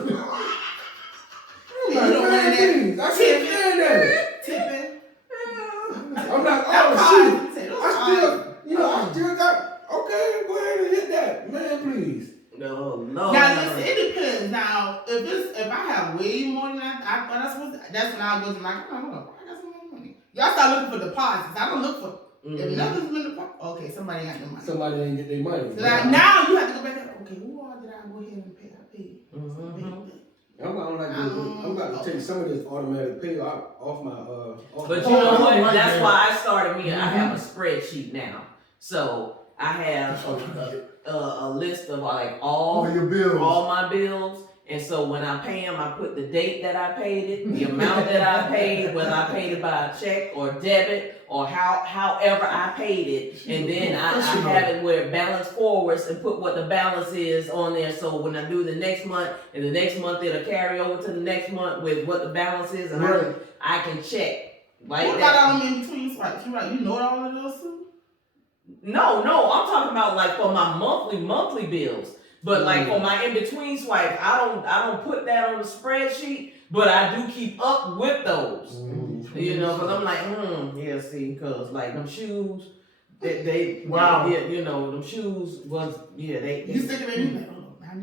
don't want that. I can't stand that. Tipping. I'm like, oh shit. I still got, okay, go ahead and hit that. Man, please. No. Now listen, it depends. Now, if I have way more than I thought I was supposed to, that's when I'll go to my hold on, I got some more money. Y'all start looking for deposits. I don't look for if nothing's been deposited. Okay, somebody got their money. Somebody didn't get their money. So now you have to go back and okay, who all did I go ahead and pay? I paid. I'm about to take some of this automatic pay off my But you know what? That's why I started I have a spreadsheet now. So I have a list of like all your bills, all my bills. And so when I pay them, I put the date that I paid it, the amount that I paid, whether I paid it by a check or debit or however I paid it. And then I have it where it balance forwards and put what the balance is on there. So when I do the next month, and the next month it'll carry over to the next month with what the balance is, and I can check. Like what about all them in between swipes? You right? You know all of those too? No, I'm talking about like for my monthly bills. But like for my in-between swipes, I don't put that on the spreadsheet, but I do keep up with those. You know, because I'm like, see, because like them shoes, they you know, them shoes was, they. You sick of it?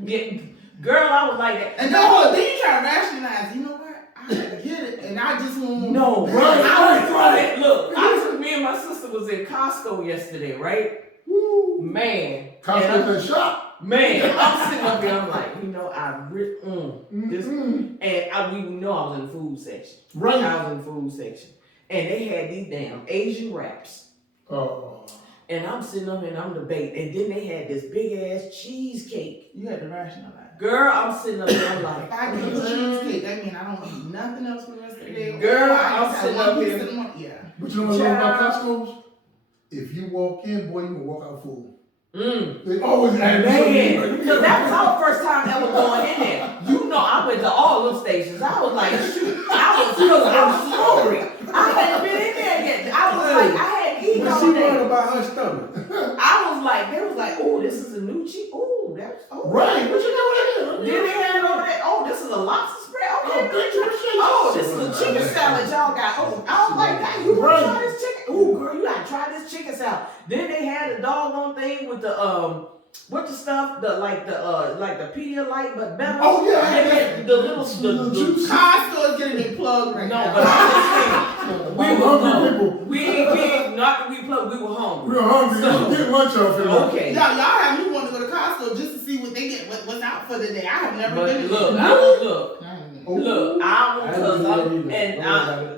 Yeah, girl, I was like that. And then you try to rationalize, you know what? I get it, and I just want. No, right. Look, me and my sister was in Costco yesterday, right? Woo. Man. Costco that shop. Man, I'm sitting up here, I'm like, you know, we know I was in the food section. Right. I was in the food section. And they had these damn Asian wraps. Oh. And I'm sitting up here and I'm debating. And then they had this big ass cheesecake. You had to rationalize. Girl, I'm sitting up here, I'm like, if I get cheesecake, that means I don't eat nothing else for the rest of the day. Girl, I'm sitting up here. Yeah. But you know what I love about Costco's? If you walk in, boy, you gonna walk out full. They always add because that was our first time ever going in there. You know, I went to all them stations. I was like, shoot, I was hungry. I hadn't been in there yet. I was like, I hadn't eaten all day. She worried about her stomach. I was like, they was like, oh, this is a new cheese. Oh, that's right. What you know what it is? Then they had all that. Oh, this is a lobster spread. Okay. Oh, this is a chicken salad y'all got. Oh, I was like, God, you want to try this chicken? Oh, girl, you gotta try this chicken salad. Then they had a doggone thing with the what the stuff, the Pedialyte, but better. Oh yeah, the little juice. Costco is getting a plug right now. No, but I'm just saying, we ain't not that we plugged. We were hungry. We were hungry. So, get lunch off here. Okay. Y'all have me want to go to Costco just to see what they get, what's out for the day. I have never been. Look,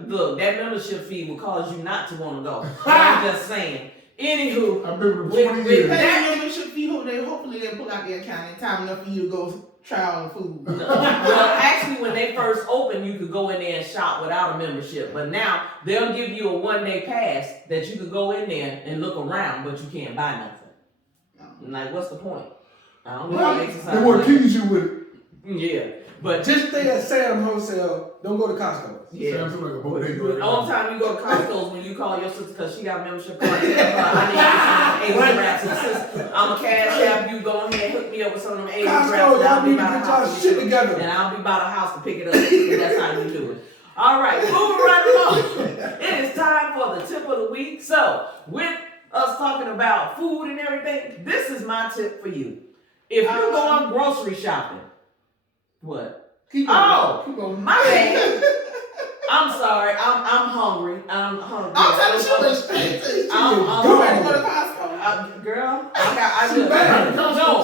look, that membership fee will cause you not to want to go. I'm just saying. Anywho, I've been with 20 years. That membership fee, hopefully they pull out their account in time enough for you to go try all the food. Well, actually, when they first opened, you could go in there and shop without a membership. But now they'll give you a 1-day pass that you could go in there and look around, but you can't buy nothing. I'm like, what's the point? I don't know. They want to tease you with it. Yeah. But just stay at Sam Wholesale. Don't go to Costco. Yeah. Sounds like a bodega. The only time you go to Costco is when you call your sister because she got a membership card. I need some Asian wraps. Sister, I'm a cash app. You go ahead and hook me up with some of them Asian wraps. Y'all need to get y'all shit together. And I'll be by the house to pick it up. That's how you do it. All right, moving right along. It is time for the tip of the week. So, with us talking about food and everything, this is my tip for you. If you're going grocery shopping, what? Keep on. My bad. I'm sorry. I'm hungry. I'm hungry. I'm telling you, I'm ready to go to Costco. Girl,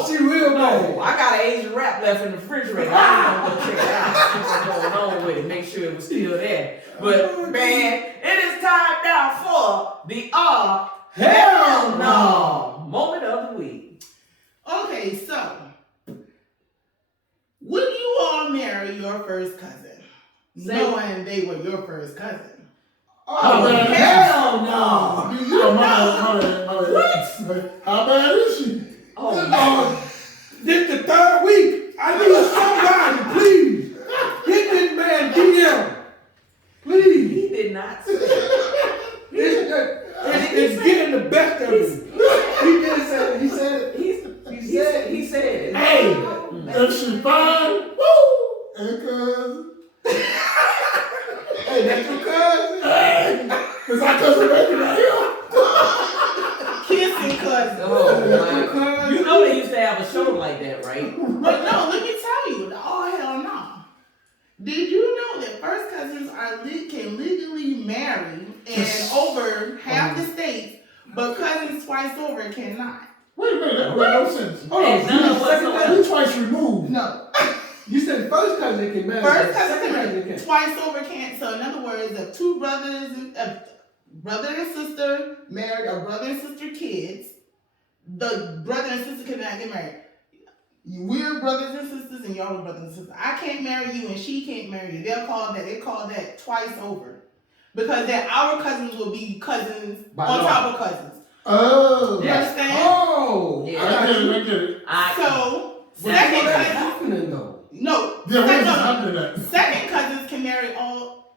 She real bad. I got an Asian wrap left in the refrigerator. I'm gonna go check it out. See what's going on with it. Make sure it was still there. But man, it is time now for the hell no moment of the week. Okay, so would you all marry your first cousin? Knowing they were your first cousin. Oh, hell no! What? How bad is she? Oh, This Hey, if she fine, woo! And cousin. Hey, that's your cousin? Hey, cause our cousin baby right here. Kissing cousin. Oh, my. You know they used to have a show like that, right? But no, let me tell you, oh hell no. Did you know that first cousins can legally marry in over half the states, but cousins twice over cannot? Wait a minute, that makes no sense. Hold on, You twice removed. No. You said first cousin can marry. First cousin second can cousin marry. can. Twice over can't. So in other words, if two brothers, brother and sister married or brother and sister kids, the brother and sister cannot get married. We're brothers and sisters, and y'all are brothers and sisters. I can't marry you, and she can't marry you. They call that twice over, because then our cousins will be cousins on top of cousins. Oh, You understand? Oh, Yeah. I get it. So Second second cousins, happening though. no, Yeah, what is happening at? second cousins can marry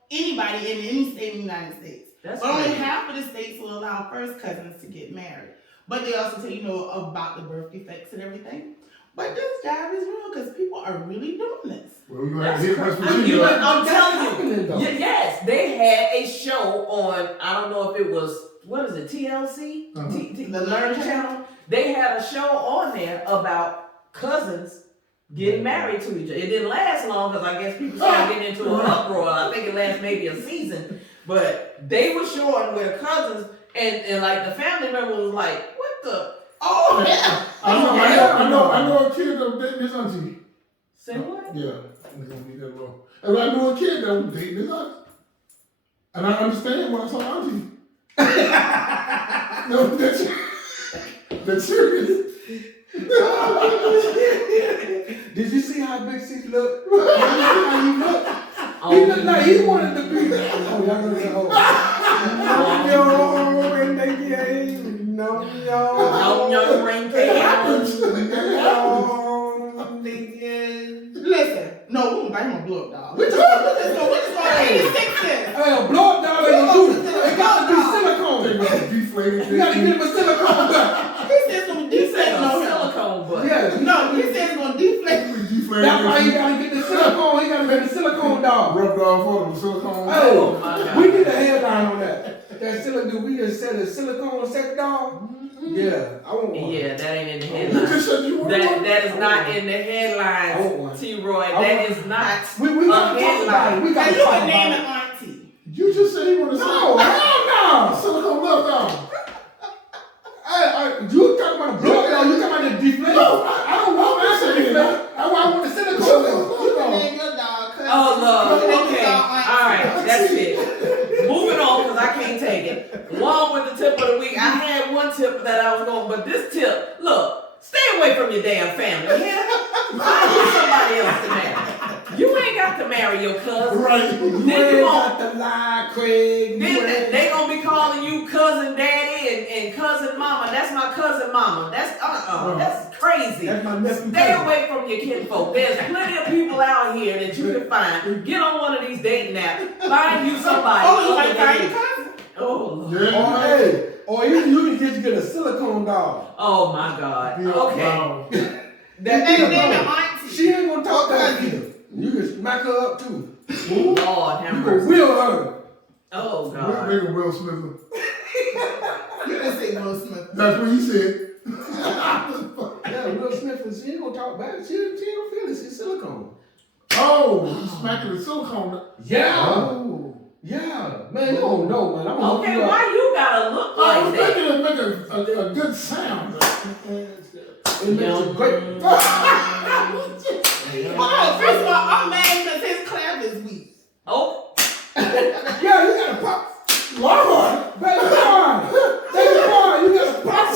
anybody in any state in the United States. That's But only crazy. half of the states will allow first cousins to get married. But they also tell you about the birth defects and everything. But this job is real because people are really doing this. Well, we're gonna have to hit West I'm Virginia. telling you. though. Yes, they had a show on, I don't know if it was, what is it, TLC? Uh-huh. The Learn Channel. They had a show on there about cousins getting married to each other. It didn't last long because I guess people started getting into an uproar. I think it lasted maybe a season. But they were showing where cousins and like the family member was like, what the? Oh, yeah. I know a kid that was dating his auntie. Say what? Yeah, I'm gonna be that wrong. And I knew a kid that was dating his auntie. And I understand when I saw auntie. No, that's serious. Did you see how big she looked? Did you see how he looked? He looked like he wanted to be. Oh, y'all gonna say, no, and they gave, no, ring Listen, no, we don't him a blow up dog. We're just going 86 cents. Hey, a blow up dog ain't gonna do it. It got to be silicone. They gonna deflate You gotta get him a silicone butt. He said it's going to deflate on him. silicone butt. Yeah. No, he said it's going to deflate. That's why you gotta get the silicone. He gotta get the silicone dog. Rubbed off for them silicone. Oh my Hey, God. we need a headline on that. That silicone. We just said a silicone sex dog. Yeah, I want one. Yeah, that ain't in the You headlines. just said you wanted one? That is not in the I want headlines, one. T-Roy. I That want- is not. We gotta talk about it. We And gotta you talk can name about it it. auntie. You just said you wanted No, hell no. silicone love dog. You talking about a blow up dog? You talking about the deflate? No, I don't want that shit. That's why I want the silicone. You can name your dog cousin. Oh, You can name Lord. your Okay. dog All auntie. right. That's it. Moving on because I can't take it. Along with the tip of the week, I had one tip that I was going, but this tip, look, stay away from your damn family. Yeah? Find you somebody else to marry. You ain't got to marry your cousin. Right. You Then you ain't gon' got to lie, Craig. then they gonna be calling you cousin daddy and cousin mama. That's my cousin mama. That's crazy. That's my nephew. Stay cousin. away from your kinfolk. There's plenty of people out here that you can find. Get on one of these dating apps. Find you somebody. Oh, you other might than find you. your cousin. Oh, Lord. Or hey, or you can just get a silicone dog. Oh my God. Yeah, Okay. wow. That Name is your auntie. She ain't gonna talk back either. You can smack her up too. Lord You have can mercy. wheel her. Oh We're God. making Will Smith. You didn't say Will Smith. That's what he said. Yeah, Will Smith, she ain't gonna talk back. She ain't gonna feel it. She's silicone. Oh, he's smacking the silicone. Yeah. Oh. Yeah. Man, you don't know, man. I'm gonna Okay, hook you up. why you gotta look I like was that? thinking it'd make a good sound. It makes a great. Oh, first of all, I'm mad because his clap is weak. Oh, Yeah, you gotta pop. Lord, baby boy, baby boy, you gotta pop.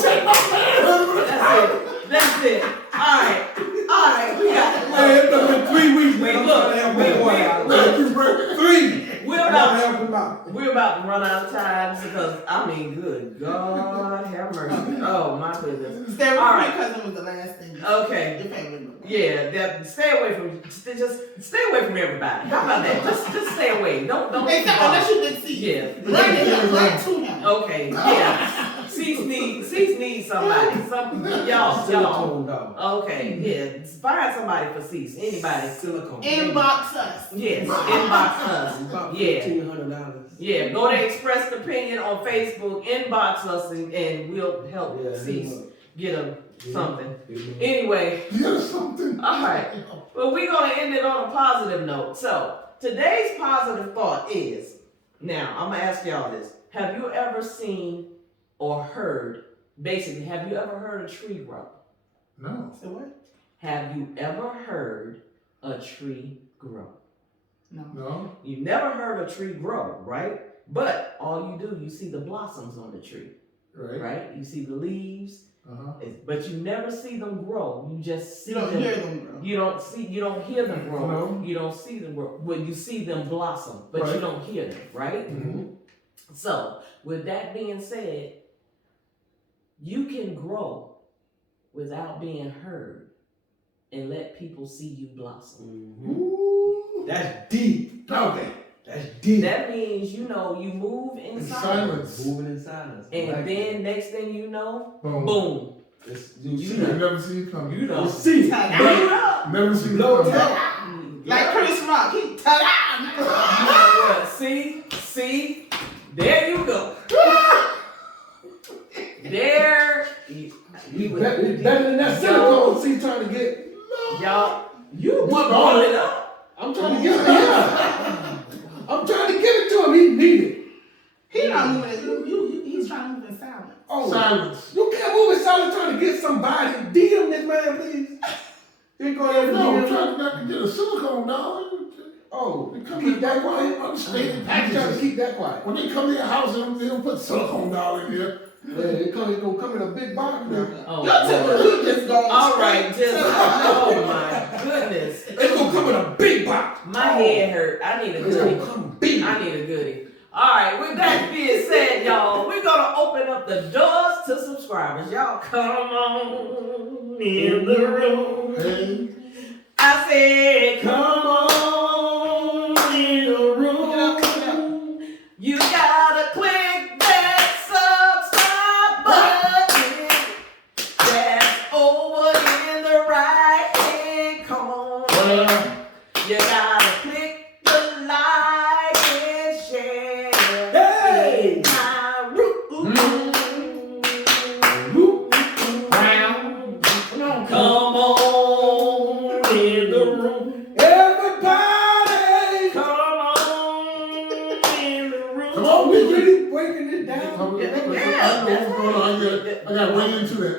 that's it. All right, we got. Hey, it's been 3 weeks. Wait, man. I'm look, trying to help wait, my boy wait, out. look. 3. We're I gotta about help him out. we're about to run out of time because I mean, good God have mercy. Oh my goodness. Stay with All your right. cousin was the last thing. Okay. Your family member. Yeah, that stay away from just stay away from everybody. How about that? Just stay away. Don't. Except unless you did see. Yeah. Right to him. Right to him. Okay. Yeah. See, Cease needs somebody. Y'all. Silicone dog. Okay, yeah. Find somebody for Cease. Anybody. Silicone. Inbox us. Yes, inbox us. About Yeah. $1,500. Yeah, go to Express Opinion on Facebook, inbox us, and we'll help Cease get him something. Anyway, Yeah, something. all right. Well, we're going to end it on a positive note. So, today's positive thought is, now, I'm going to ask y'all this. Have you ever seen or heard, basically, have you ever heard a tree grow? No. So what? Have you ever heard a tree grow? No. You never heard a tree grow, right? But all you do, you see the blossoms on the tree, right? You see the leaves, but you never see them grow. You just see You don't them. hear them grow. You don't hear them grow. No. You don't see them grow. Well, you see them blossom, but you don't hear them, right? Mm-hmm. So, with that being said, you can grow without being heard and let people see you blossom. Ooh. That's deep. Okay. That's deep. That means, you move in In silence. silence. Moving in silence. And Like then next thing you know, Boom. boom. you You see never see it coming. You know. You see Ta-da. Never see it Blow coming. it Like Chris Rock, he ta-da! You know what? See, there you go. There, better than that silicone. See, trying to get. y'all, you brought it up. I'm trying to get it to him. I'm trying to give it to him. He need it. He not moving. He's trying to move in silence. Oh, Silence. you can't move in silence trying to get somebody. DM this man, please. He go ahead and No, I'm DM. trying not to get a silicone dog. Oh, They come keep in that quiet. unstated I'm trying to packages. keep that quiet. When they come to your house, they don't put silicone doll in here. Yeah, it's gonna come in a big box now. Oh, Your temper, you just going all right, oh my goodness. It's gonna come in a big box. My head hurt. I need a It's goodie. gonna come big. I need a goodie. All right, with that being said, y'all, we're going to open up the doors to subscribers. Y'all come on in the room. Hey. I said, come on in the room. You gotta click that subscribe button that's over in the right-hand corner. You gotta click the like and share. Hey! My room. Come on in the room. Everybody! Come on in the room. Come on, We we really breaking it down. Yeah, I know what's going on. I got way into that.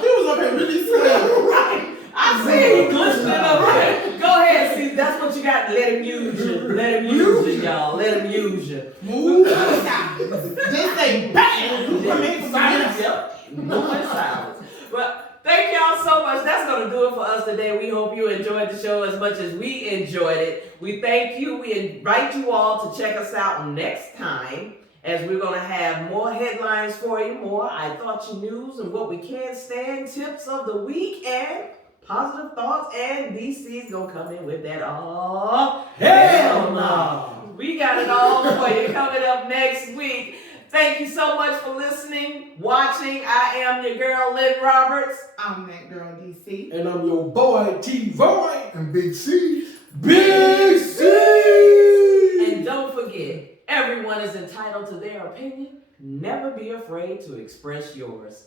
He was up here really sweating. I see you glistening up there. Go ahead, see, that's what you got. Let him use you. Let him use you, y'all. Let him use you. Move in silence. Just say bam. Come in silence. Yep. Move in silence. But thank y'all so much. That's going to do it for us today. We hope you enjoyed the show as much as we enjoyed it. We thank you. We invite you all to check us out next time, as we're going to have more headlines for you, more I Thought You News and what we can't stand, tips of the week, and positive thoughts. And DC's going to come in with that. Oh, hell no. We got it all for you coming up next week. Thank you so much for listening, watching. I am your girl, Lynn Roberts. I'm that girl, DC. And I'm your boy, T-Roy. And Big C. Big C! And don't forget, everyone is entitled to their opinion. Never be afraid to express yours.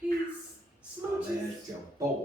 Peace. Smooches. That's your boy.